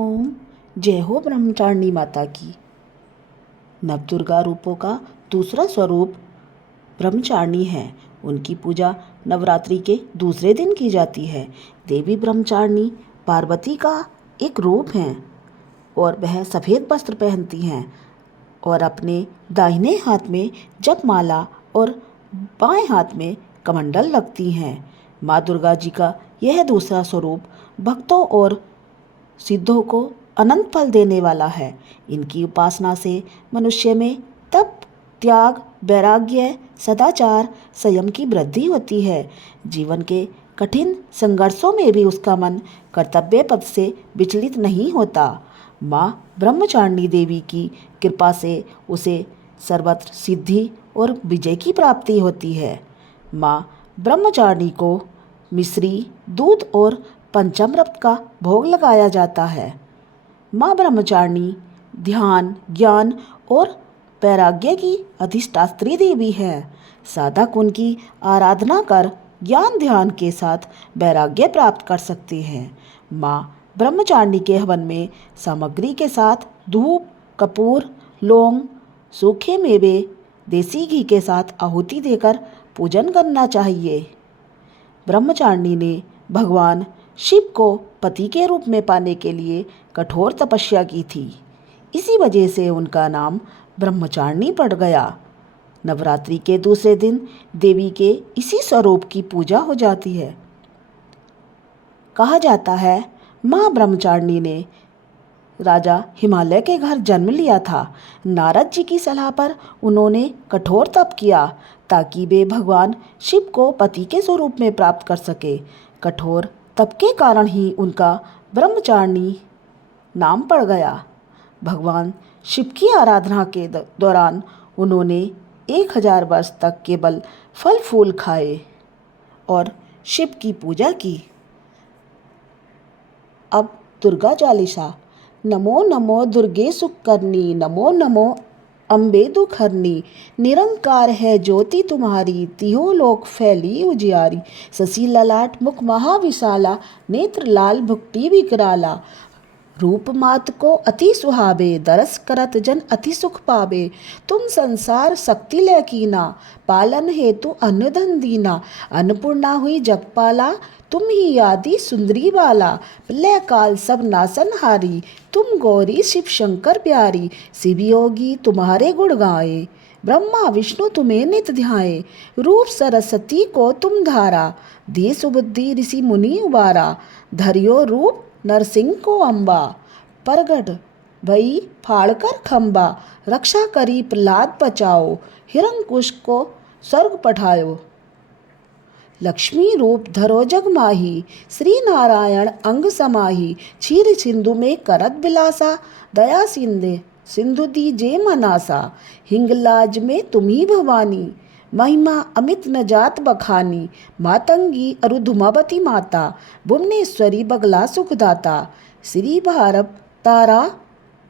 ओम जय हो ब्रह्मचारिणी माता की। नवदुर्गा रूपों का दूसरा स्वरूप ब्रह्मचारिणी है। उनकी पूजा नवरात्रि के दूसरे दिन की जाती है। देवी ब्रह्मचारिणी पार्वती का एक रूप हैं और वह सफ़ेद वस्त्र पहनती हैं और अपने दाहिने हाथ में जपमाला और बाएं हाथ में कमंडल रखती हैं। माँ दुर्गा जी का यह दूसरा स्वरूप भक्तों और सिद्धों को अनंत फल देने वाला है। इनकी उपासना से मनुष्य में तप, त्याग, वैराग्य, सदाचार, संयम की वृद्धि होती है। जीवन के कठिन संघर्षों में भी उसका मन कर्तव्य पथ से विचलित नहीं होता। माँ ब्रह्मचारिणी देवी की कृपा से उसे सर्वत्र सिद्धि और विजय की प्राप्ति होती है। माँ ब्रह्मचारिणी को मिश्री, दूध और पंचामृत का भोग लगाया जाता है। माँ ब्रह्मचारिणी ध्यान, ज्ञान और वैराग्य की अधिष्ठात्री देवी है। साधक उनकी आराधना कर ज्ञान ध्यान के साथ वैराग्य प्राप्त कर सकते हैं। माँ ब्रह्मचारिणी के हवन में सामग्री के साथ धूप, कपूर, लौंग, सूखे मेवे, देसी घी के साथ आहुति देकर पूजन करना चाहिए। ब्रह्मचारिणी ने भगवान शिव को पति के रूप में पाने के लिए कठोर तपस्या की थी। इसी वजह से उनका नाम ब्रह्मचारिणी पड़ गया। नवरात्रि के दूसरे दिन देवी के इसी स्वरूप की पूजा हो जाती है। कहा जाता है माँ ब्रह्मचारिणी ने राजा हिमालय के घर जन्म लिया था। नारद जी की सलाह पर उन्होंने कठोर तप किया ताकि वे भगवान शिव को पति के स्वरूप में प्राप्त कर सके। कठोर तप के कारण ही उनका ब्रह्मचारिणी नाम पड़ गया। भगवान शिव की आराधना के दौरान उन्होंने 1000 वर्ष तक केवल फल फूल खाए और शिव की पूजा की। अब दुर्गा चालीसा। नमो नमो दुर्गे सुकर्णी, नमो नमो अम्बे दुखहरणी। निरंकार है ज्योति तुम्हारी, तिहो लोक फैली उजियारी। शशि ललाट मुख महाविशाला, नेत्र लाल भुक्ति विकराला। रूप मात को अति सुहावे, दरस करत जन अति सुख पावे। तुम संसार शक्ति लैकीना, पालन हेतु अन्न धन दीना। अन्नपूर्णा हुई जगपाला, तुम ही आदि सुंदरी बाला। प्रलय काल सब नासनहारी, तुम गौरी शिव शंकर प्यारी। शिव योगी तुम्हारे गुण गाए, ब्रह्मा विष्णु तुम्हें नित ध्याए। रूप सरस्वती को तुम धारा, दी सुबुद्धि ऋषि मुनि उबारा। धरियो रूप नरसिंह को अम्बा, प्रगट भई फाड़कर खम्बा। रक्षा करी प्रहलाद बचाओ, हिरण्यकुश को स्वर्ग पठायो। लक्ष्मी रूप धरो जग माही, श्री नारायण अंग समाही। क्षीर सिंधु में करत बिलासा, दया सिंधु दी जे मनासा। हिंगलाज में तुम्ही भवानी, महिमा अमित न जात बखानी। मातंगी अरुधुमावती माता, भुवनेश्वरी बगला सुखदाता। श्री भारत तारा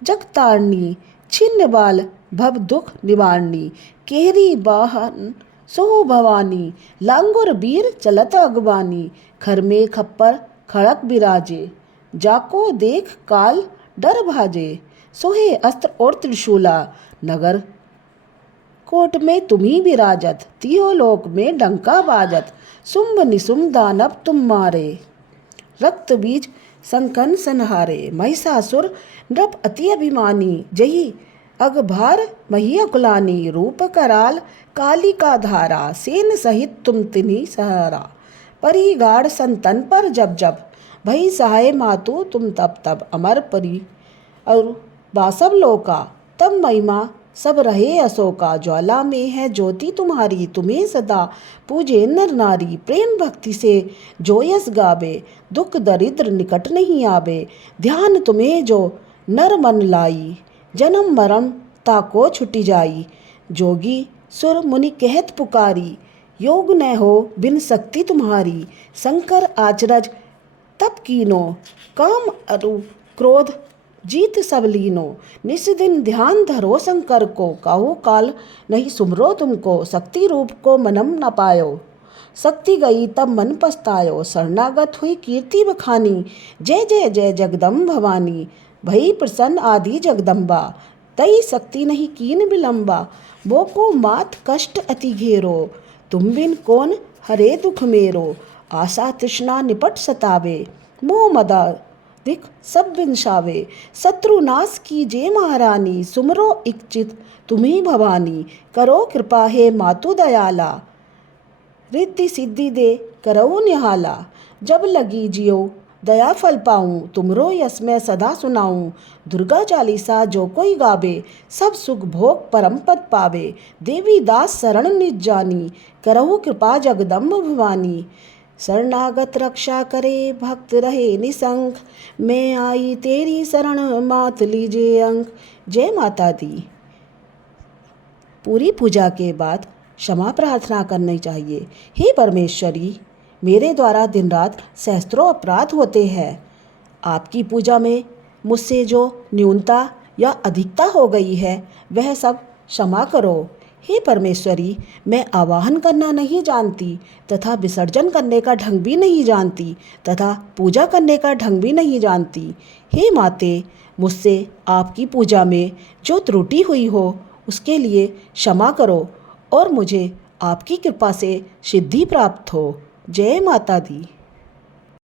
जगतारणी, छिन्न बाल भव दुख निवारणी। केहरी वाहन सो भवानी, लांगुर वीर चलत अगवानी। खर में खप्पर खड़क बिराजे, जाको देख काल डर भाजे। सोहे अस्त्र और त्रिशूला, नगर कोट में तुम्ही विराजत। तिहो लोक में डंका बाजत, शुंभ निशुंभ दानव तुम मारे। रक्त बीज संकन संहारे, महिषासुर नृप अति अभिमानी। जही अगभार महिया कुलानी, रूप कराल काली का धारा। सेन सहित तुम तिन्ही सहारा, परिगाढ़ संतन पर जब जब। भई सहाय मातु तुम तब तब, अमर परी और बासव लोका। तब महिमा सब रहे अशोका, ज्वाला में है ज्योति तुम्हारी। तुम्हें सदा पूजे नर नारी, प्रेम भक्ति से जो यस गावे। दुख दरिद्र निकट नहीं आवे, ध्यान तुम्हें जो नर मन लाई। जन्म मरण ताको छुटी जाई, जोगी सुर मुनि कहत पुकारी। योग न हो बिन शक्ति तुम्हारी, शंकर आचरज तप कीनो। काम अरु क्रोध जीत सब लीनो। निस दिन ध्यान धरो शंकर को, काहू काल नहीं सुमरो तुमको। शक्ति रूप को मनम न पायो, शक्ति गई तब मन पछतायो, शरणागत हुई कीर्ति बखानी। जय जय जय जगदम्ब भवानी, भई प्रसन्न आदि जगदम्बा। तई शक्ति नहीं कीन विलंबा, मोको मात कष्ट अति घेरो। तुम बिन कौन हरे दुख मेरो, आशा तृष्णा निपट सतावे। मोह मदा दिख सब बिनसावे, शत्रु नाश कीजे महारानी। सुमरो इच्छित तुम्ही भवानी, करो कृपा हे मातु दयाला। रिद्धि सिद्धि दे करऊ निहाला, जब लगी जियो दया फल पाऊँ। तुमरो यश मैं सदा सुनाऊँ, दुर्गा चालीसा जो कोई गावे। सब सुख भोग परम पद पावे, देवी दास शरण निज जानी। करहु कृपा जगदम्ब भवानी, शरणागत रक्षा करे भक्त रहे निसंक। मैं आई तेरी शरण मात लीजे अंक। जय माता दी। पूरी पूजा के बाद क्षमा प्रार्थना करनी चाहिए। हे परमेश्वरी, मेरे द्वारा दिन रात सहस्त्रों अपराध होते हैं। आपकी पूजा में मुझसे जो न्यूनता या अधिकता हो गई है वह सब क्षमा करो। हे परमेश्वरी, मैं आवाहन करना नहीं जानती तथा विसर्जन करने का ढंग भी नहीं जानती तथा पूजा करने का ढंग भी नहीं जानती। हे माते, मुझसे आपकी पूजा में जो त्रुटि हुई हो उसके लिए क्षमा करो और मुझे आपकी कृपा से सिद्धि प्राप्त हो। जय माता दी।